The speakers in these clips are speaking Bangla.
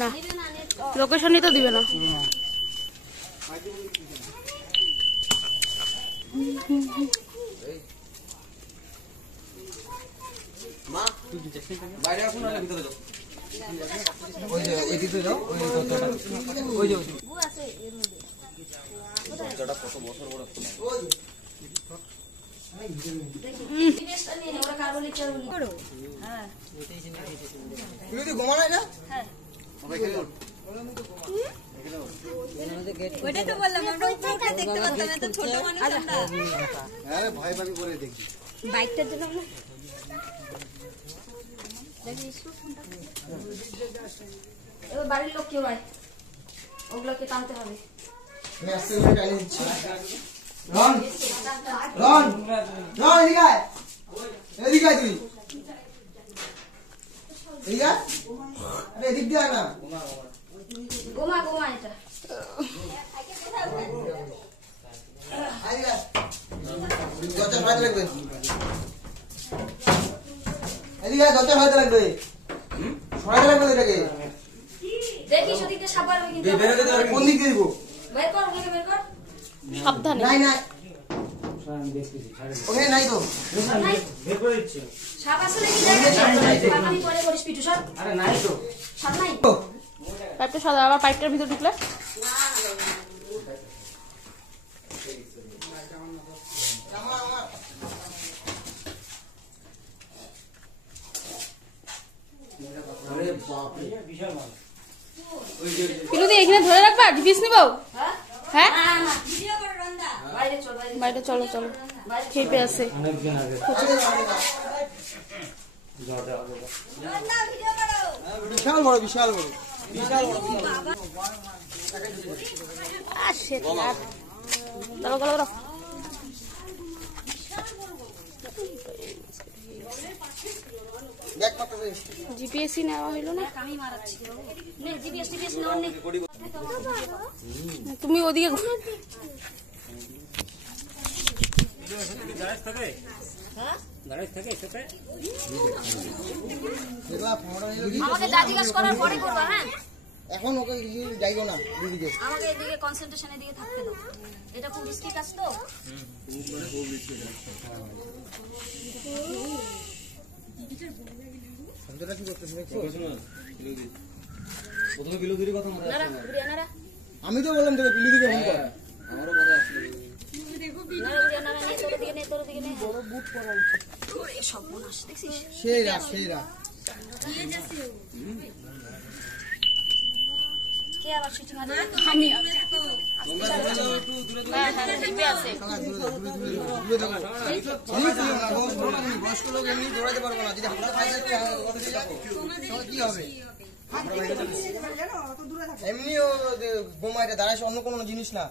না লোকেশনই তো দিবে না। বাইরে আসুন না ভিতরে যাও। ওই যে ওই দিকে যাও, ওই দরজাটা ওই যে ও আছে এর মধ্যে। দরজাটা কত বছর বড় একটা। ওই দেখি বিদেশটা নিয়ে ওরা কারবলি চারবলি করো। হ্যাঁ তুমি তো ঘুমানো না? হ্যাঁ ওই খেলো। ওইটা তো বললাম আমরা উপরে উঠে দেখতে পারতাম, এত ছোট মানুষ আমরা। আরে ভয় পাবি করে দেখি বাইকটার জন্য আমরা এবার বাড়ির লোক কেউ আয়, ওগুলোকে টানতে হবে। আমি আস্তে করে টাইনে দিচ্ছি। রন রন রন এদিকে আয়, এদিকে আয় তুই, এদিকে আয়। আরে এদিক দিয়ে আয় না। গোমা গোমা এটা দরজা ফাইতে লাগবে, এদিকে আয়, দরজা ফাইতে লাগবে, সরাইতে লাগবে এটাকে। দেখি সেদিকে সাবার হবে কিন্তু কোন দিক দিয়ে দিব? বের কর, ওকে বের কর সাবধানে। নাই নাই ওখানে নাই তো, বের করে দিচ্ছি। সাপ আছে নাকি দেখ, আমি পরে করিস পিটু সব। আরে নাই তো, সাপ নাই। পাইপটা সাদা, আবার পাইপটার ভিতর ঢুকলে পিলুদি এখানে ধরে রাখবা, ডিপিস নিব। হ্যাঁ বাইরে চল, বাইরে চলো চলো, খেপে আছে। বিশাল বড় বিশাল বড় বিশাল বড়। দাঁড়াও দাঁড়াও দাঁড়াও। দেখ কত জিপিএসসি নেওয়া হইলো না, আমি মারাচ্ছি নে জিপিএস টিপিএস নাও নে। তুমি ওদিকে আমাকে যা জিজ্ঞাসা করার পরে করবা। হ্যাঁ এখন ওকে যাইবো না দিদিকে, আমাকে এদিকে কনসেন্ট্রেশনের দিকে থাকতে দাও। এটা খুব রিস্কি কাজ তো। সন্ধ্যাটা কি করতেছ দেখছো? প্রথমে বিলুদির কথা মনে নারা বুড়িয়া নারা আমি তো বললাম তোকে বিলুদিকে ফোন কর, আমারও কথা আসলো। নারা বুড়িয়া নারা নে, তোর দিকে নে, তোর দিকে নে। বড় বুট পরা উচিত। ওরে সব বোনাস দেখছিস? সেইরা সেইরা কে আবার শুটিং মারে? আমি বয়স্ক লোক এমনি দৌড়াতে পারবো না, যদি আমরা কি হবে? এমনি ও বোমাইটা দাঁড়াইছে, অন্য কোনো জিনিস না।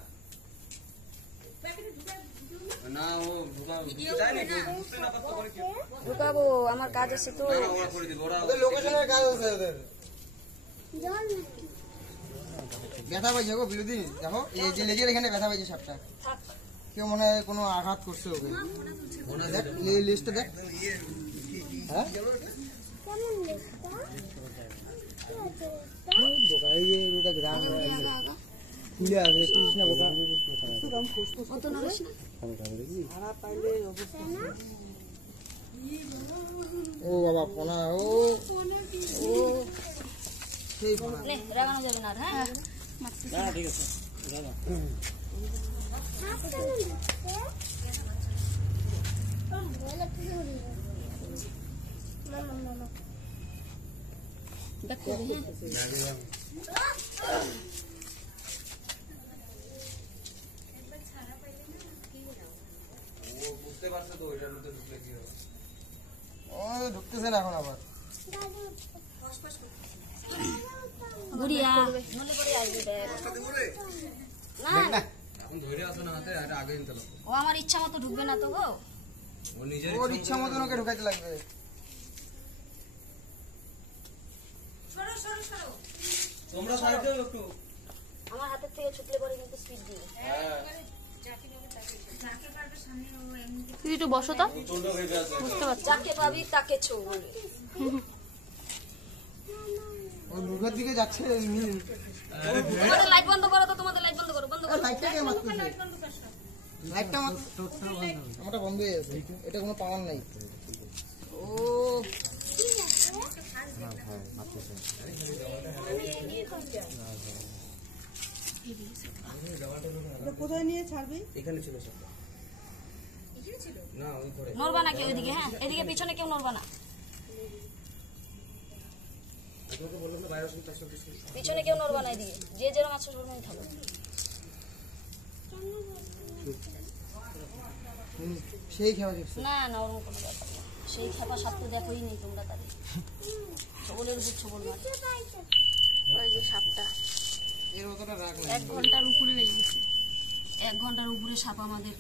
ঢুকাবো, আমার কাজ আছে তো। ওদের লোকেশনের কাজ আছে ওদের। ব্যথা পাইছে গো বিলুদি, দেখো এই যে লেজের এখানে ব্যথা পাইছে সাপটা। কেউ মনে হয় কোনো আঘাত করছে ওকে। দেখ লিস্টটা দেখ। হ্যাঁ বোকা এই যে এটা গ্রাম খুলে আছে, দেখিস না বোকা? কত নড়িস না। ও বাবা পোনা, ও ও সেই পোনা। নে রাগানো যাবে না। হ্যাঁ না ঠিক আছে দাদা। দেখো হ্যাঁ বুঝতে পারছো তো ওইটার মধ্যে ঢুকলে কি হবে? ও ঢুকতেছে না এখন আবার। বুড়িয়া নলে করে আসবে দেখ। না এখন ধরে আসো না হাতে, আরে আগে নিতে লাগবে। ও আমার ইচ্ছা মতো ঢুকবে না তো গো। ও নিজের ওর ইচ্ছা মতো ওকে ঢুকাইতে লাগবে। সরো সরো সরো, তোমরা সাইড দাও একটু। আমার হাতের থেকে ছুটলে পরে কিন্তু স্পিড দিবে। হ্যাঁ তুই একটু বসো তো, বুঝতে পারছি। যাকে পাবি তাকে ছো বলবে। ওই মুখের দিকে যাচ্ছে তোমাদের লাইট বন্ধ করো তো, তোমাদের লাইট বন্ধ করো, বন্ধ করো। লাইটটা কে মারতেছে? লাইটটা আমারটা বন্ধ হয়ে গেছে, এটা কোনো পাওয়ার নাই। ও কোথায় নিয়ে ছাড়বি? নড়বা না কেউ এদিকে, হ্যাঁ এদিকে পিছনে কেউ নড়বা না, পিছনে কেউ নড়বা না, এদিকে যে যেরকম আছে সেরকমই থাকো। সেই খেলা দেখছে। না না ওরকম কোনো ব্যাপার না, সেই খেপা সাপ তো দেখোই নেই তোমরা, তাদের ছবলের উপর ছবল মারে। ওই যে সাপটা এর অতটা রাগ নাই। 1 ঘন্টার উপরে লেগে গেছে, 1 ঘন্টার উপরে সাপ আমাদের।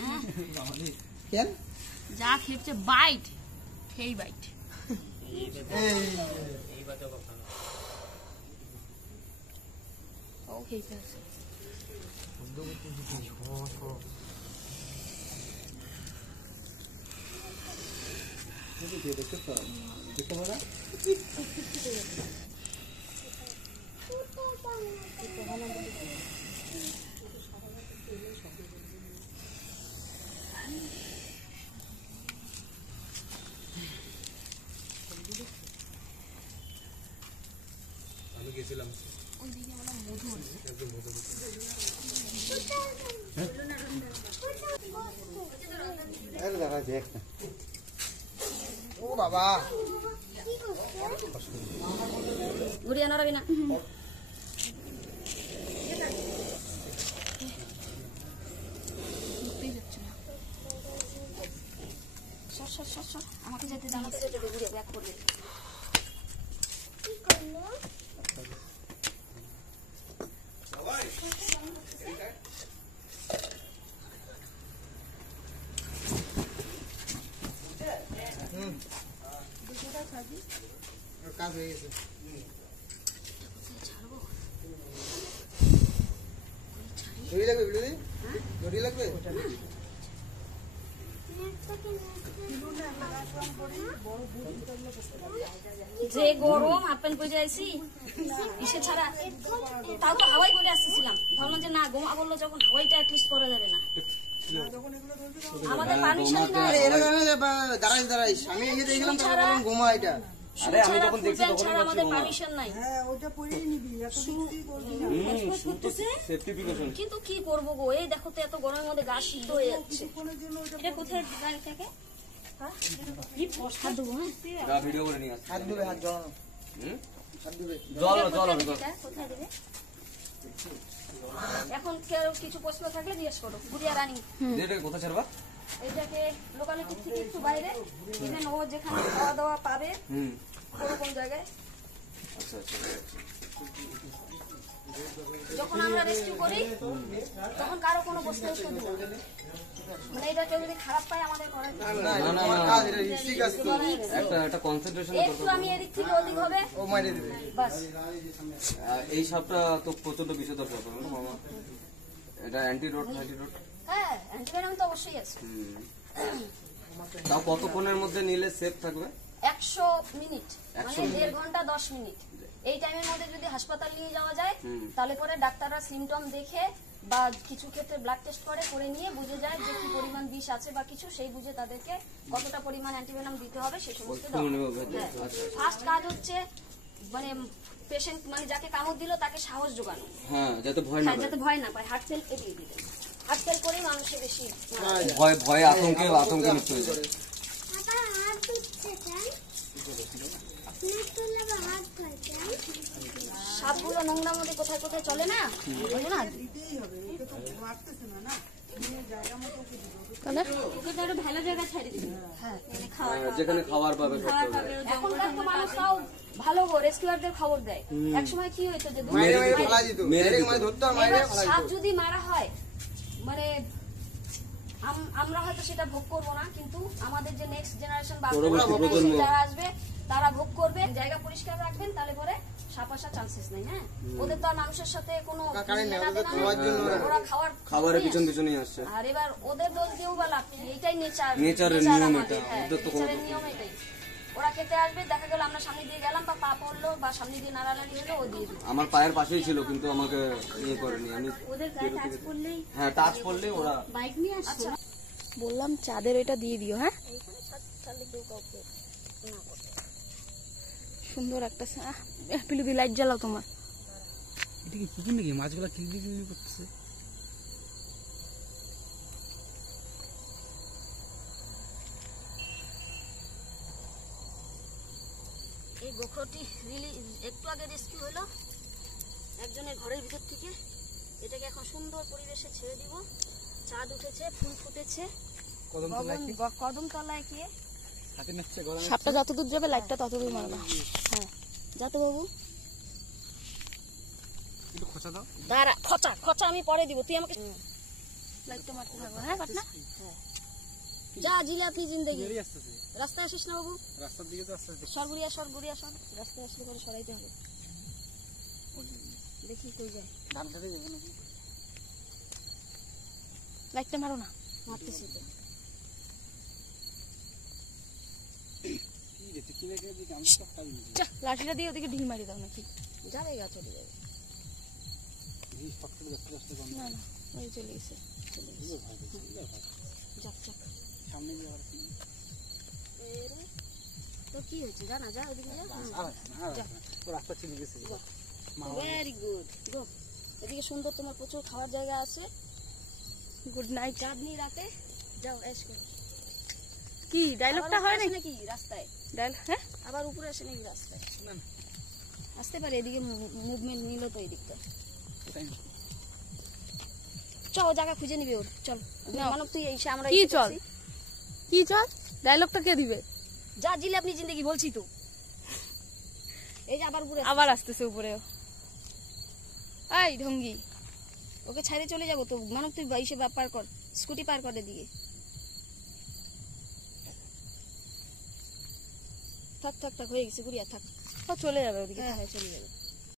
হ্যাঁ, কেন? যা খেপছে বাইট, খেই বাইট। ও খেয়ে ফেলছে। ও বাবা, ঘুরিয়ে নড়াবি না। সর সর সর সর, আমাকে যেতে জানাতে যেতে ঘুরিয়ে ব্যাক করবে। কাজ হয়ে গেছে। দড়ি লাগবে বিলুদি? দড়ি লাগবে? যে গরম হাফ প্যান্ট পরে আইছি ইসে ছাড়া, তাও তো হাওয়াই করে আসতেছিলাম। ভাবলাম যে না, গোমা বললো যখন হাওয়াইটা অ্যাটলিস্ট করা যাবে না, আমাদের পারমিশন নাই। আরে এরা জানে যে দাঁড়াইস দাঁড়াইস, আমি এই যে দেখলাম তারপর বললাম গোমা এটা। আরে আমি যখন দেখছি তখন আমাদের পারমিশন নাই। হ্যাঁ ওটা পরেই নিবি, এত দেখতেই করবি না। Safety precaution. কিন্তু কি করবো গো, এই দেখো তো এত গরমের মধ্যে গা সিদ্ধ হয়ে যাচ্ছে। এটা কোথায় গাড়ি থাকে? কি পস্তা দেবো? হ্যাঁ গা ভিডিও করে নিয়ে আস। হাত ধুবে, হাত জড়ানো। হাত ধুবে। জল জল এটা কোথায় দেবে? এখন কেউ কিছু প্রশ্ন থাকলে জিজ্ঞেস করো। গুড়িয়া রানী যেটা কোথায় ছাড়বা? এইটাকে লোকালিটি থেকে একটু বাইরে, ইভেন ও যেখানে খাওয়া দাওয়া পাবে ওরকম জায়গায়। আচ্ছা আচ্ছা। যখন আমরা রেস্কিউ করি তখন কারো কোনো প্রশ্ন উত্তর দেবো না। মানে এটা কেউ যদি খারাপ পায় আমাদের করার কিছু নেই। না না না, কাজ এটা রিস্কি কাজ তো। একটা কনসেন্ট্রেশন একটু আমি এদিক থেকে ওদিক হবে ও মাইরে দিবে। বাস। এই সাপটা তো প্রচন্ড বিষধর সাপ না মামা? এটা অ্যান্টিডোট অ্যান্টিডোট। হ্যাঁ, অ্যান্টিভেনম তো অবশ্যই আছে। তাও কতক্ষণের মধ্যে নিলে সেফ থাকবে? 100 মিনিট, মানে 1.5 ঘন্টা 10 মিনিট। এই টাইমের মধ্যে যদি হাসপাতাল নিয়ে যাওয়া যায় তাহলে পরে ডাক্তাররা সিমটম দেখে বা কিছু ক্ষেত্রে ব্লাড টেস্ট করে নিয়ে বুঝে যায় যে কি পরিমাণ বিষ আছে বা কিছু, সেই বুঝে তাদেরকে কতটা পরিমাণ অ্যান্টিভেনম দিতে হবে সেই সমস্ত দেওয়া। ফার্স্ট কাজ হচ্ছে মানে পেশেন্ট, মানে যাকে কামড় দিল তাকে সাহস জোগানো, হ্যাঁ, যাতে ভয় না হ্যাঁ, যাতে ভয় না পায়। হার্ট ফেল এড়িয়ে দিতে, হার্ট ফেল করেই মানুষের বেশি ভয় ভয় আতঙ্কে মৃত্যু হয়ে যায়। সাপগুলো নোংরা মধ্যে কোথায় কোথায় চলে না, বুঝলো না? ভালো জায়গায় ছেড়ে দিবি, হ্যাঁ, যেখানে খাবার পাবে। এখনকার তো মানুষ তাও ভালো রেস্কিউয়ারদের খবর দেয়। একসময় কি হইতো যে মাইরে মাইরে ফেলা দিত। ডাইরেক্ট মাইরে ধরতো আর মাইরে ফেলা সাপ দিত। যদি মারা হয় মানে আমরা হয়তো সেটা ভোগ করব না, কিন্তু আমাদের যে নেক্সট জেনারেশন বা যারা আসবে তারা ভোগ করবে। জায়গা পরিষ্কার রাখবেন, তাহলে পরে সাপ আসার চান্সেস নেই। হ্যাঁ, ওদের তো আর মানুষের সাথে কোনো কারেন্ট নেই, ওদের তো লেনাদেনা খাওয়ার জন্য নেই। ওরা খাবারের পিছন পিছনই আসছে। আর এবার ওদের দোষ দিয়েও বা লাভ কি? এইটাই নেচারের নিয়ম আমাদের, এটা, হ্যাঁ, ওদের তো কোনো নেচারের নিয়ম এটাই। ওরা খেতে আসবে, দেখা গেল আমরা সামনে দিয়ে গেলাম বা পা পড়লো বা সামনে দিয়ে নাড়ানাড়ি হলো, ও দিয়ে দিল। আমার পায়ের পাশেই ছিল কিন্তু আমাকে ইয়ে করেনি। আমি হ্যাঁ টাচ করলে ওরা আচ্ছা, বললাম চাঁদের এটা দিয়ে দিও। হ্যাঁ, এইখানে ছাড়লে কেউ কাউকে না করে। সুন্দর একটা পিলুদি লাইট জ্বালাও তোমার। এটা কি পুকুর নাকি? মাছগুলা কিলবি কিলবি করতেছে। এই গোখরটি একটু আগে রেস্কিউ হলো একজনের ঘরের ভিতর থেকে। এটাকে এখন সুন্দর পরিবেশে ছেড়ে দিব। চাঁদ উঠেছে, ফুল ফুটেছে, কদম তলায় কি হাতে নাচছে গলা। সাপটা যতদূর যাবে লাইটটা ততদূর মারবা। হ্যাঁ, যাতে বাবু একটু খোঁচা দাও। দাঁড়া, খচা আমি পরে দিব, তুই আমাকে লাইটটা মারতে থাকবো। হ্যাঁ পাটনা, যা জিলে আপনি জিন্দেগি। বেরিয়ে আসতেছে রাস্তায় আসিস না বাবু, রাস্তার দিকে তো আসতেছে। সর রাস্তায় আসলে করে সরাইতে হবে। দেখি কই যায়, ধান খেতে যাবো নাকি? লাইটটা মারো না। মারতেছি তো। কি রে তুই কিনে কিনে দিকে আমি তো খাবি না। লাঠিটা দিয়ে ওদিকে ঢিল মারি দাও নাকি? যাবে গা, চলে যাবে। জিনিস পত্র দেখতে আসতে কম না না, ওই চলে গেছে। যাক সামনে দিয়ে আবার তো কি হয়েছে জানা, যা ওদিকে যা। ও রাস্তা চিনে গেছে। ভেরি গুড, গো। এদিকে সুন্দর তোমার প্রচুর খাওয়ার জায়গা আছে। Good night. চাঁদনি রাতে যাও এস করো। কি ডায়লগটা হয় নাকি? নাকি রাস্তায় ডায়লগ? হ্যাঁ, আবার উপরে আসে নাকি রাস্তায়? না না আসতে পারে, এদিকে মুভমেন্ট নিল তো এদিকটা। তাই না। চল, ও জায়গা খুঁজে নিবে ওর। চল মানব, তুই এসে আমরা কি এসে চল? পড়ছি। কি চল? ডায়লগটা কে দিবে? যা জিলে আপনি জিন্দেগি বলছি তো। এই যে আবার উপরে আবার আসতেছে উপরেও। এই ঢঙ্গি, ওকে ছাড়ে চলে যাবো তো। মানব তুই বাইশে পার কর, স্কুটি পার করে দিকে। থাক হয়ে গেছে, গুড়িয়া থাক। ও চলে যাবে ওদিকে। হ্যাঁ চলে যাবে।